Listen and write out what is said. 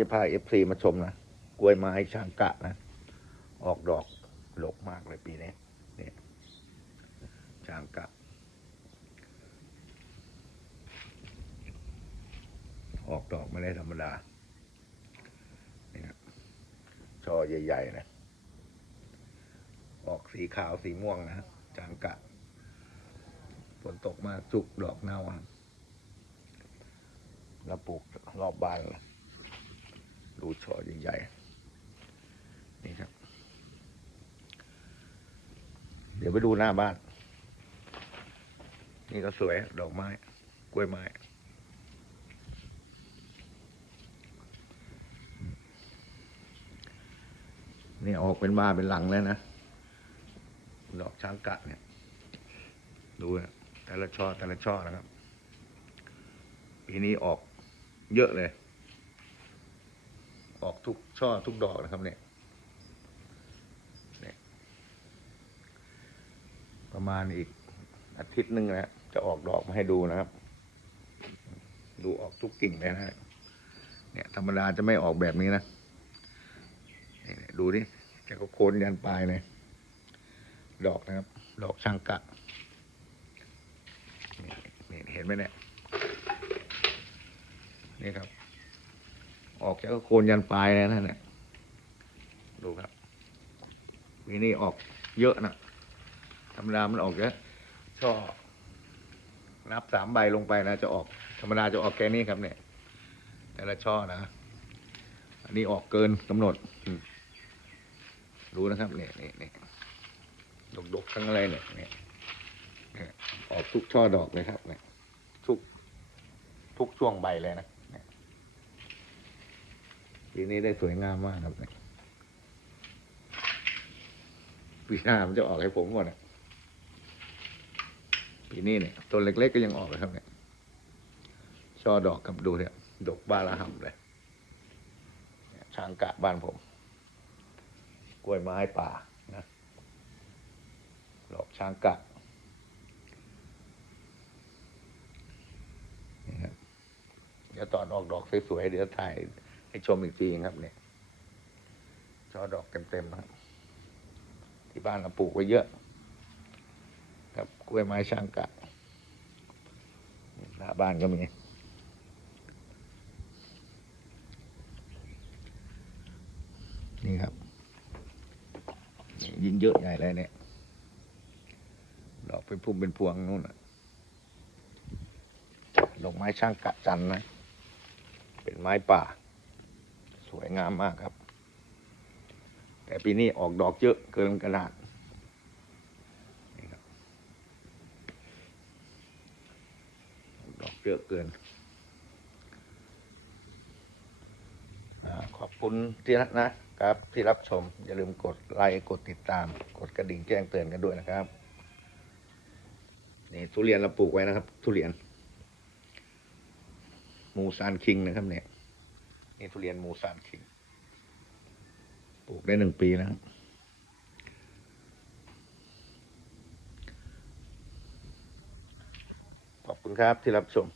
จะพาเอฟซีมาชมนะกล้วยไม้ช้างกะนะ ออกดอกหลกมากเลยปีนี้เนี่ยช้างกะ ออกดอกไม่ได้ธรรมดานี่นะช่อใหญ่ๆนะออกสีขาวสีม่วงนะชางกะฝนตกมากจุกดอกเน่าแล้วปลูกรอบบ้านละ ดูช่อใหญ่ๆนี่ครับ เดี๋ยวไปดูหน้าบ้าน นี่ก็สวยดอกไม้ กล้วยไม้นี่ออกเป็นบ้าเป็นหลังแล้วนะ ดอกช้างกะเนี่ย ดูนะแต่ละช่อแต่ละช่อนะครับ ปีนี้ออกเยอะเลย ออกทุกช่อทุกดอกนะครับเนี่ยเนี่ย ประมาณอีกอาทิตย์หนึ่งนะจะออกดอกมาให้ดูนะครับ ดูออกทุกกิ่งเลยนะเนี่ย ธรรมดาจะไม่ออกแบบนี้นะนี่ดูดิจะก็โคนยันปลายเลยดอกนะครับ ดอกช่างกะนี่เห็นไหมเนี่ยนี่ครับ ออกจากโคนยันปลายเลยนะเนี่ยดูครับวีนี้ออกเยอะนะธรรมดามันออกเยอะช่อนับสามใบลงไปนะ จะออก ธรรมดาจะออกแค่นี้ครับเนี่ย แต่ละช่อนะ อันนี้ออกเกินกำหนดอืมดูนะครับ เนี่ยเนี่ยเนี่ยดกทั้งอะไรเนี่ยเนี่ยเนี่ยออกทุกช่อดอกเลยครับ เนี่ย ทุก ทุกช่วงใบเลยนะ นี่ยปีนี้ได้สวยงามมากครับปีหน้ามันจะออกให้ผมก่อนนะปีนี้เนี่ยต้นเล็กๆก็ยังออกเลยครับเนี่ยช่อดอกกับดูเนี่ยดกบ้านละหำเลยเนี่ยช้างกะบ้านผม กล้วยไม้ป่านะดอกช้างกะนี่ครับเดี๋ยวตอนออกดอกสวยๆเดี๋ยวถ่าย ให้ชมอีกทีครับเนี่ยช่อดอกเต็มๆนะครับที่บ้านเราปลูกไว้เยอะครับกล้วยไม้ช้างกะหน้าบ้านก็มีนี่ครับ ยิ่งเยอะใหญ่เลยเนี่ย ดอกเป็นพุ่มเป็นพวงนู่นดอกไม้ช่างกะจันนะ เป็นไม้ป่า สวยงามมากครับ แต่ปีนี้ออกดอกเยอะเกินกระดาษดอกเยอะเกิน ขอบคุณที่นะนะครับที่รับชม อย่าลืมกดไลค์กดติดตาม กดกระดิ่งแจ้งเตือนกันด้วยนะครับนี่ทุเรียนเราปลูกไว้นะครับ ทุเรียน มูซานคิงนะครับเนี่ย นี่ทุเรียนมูซานคิง ปลูกได้หนึ่งปีแล้วครับขอบคุณครับที่รับชม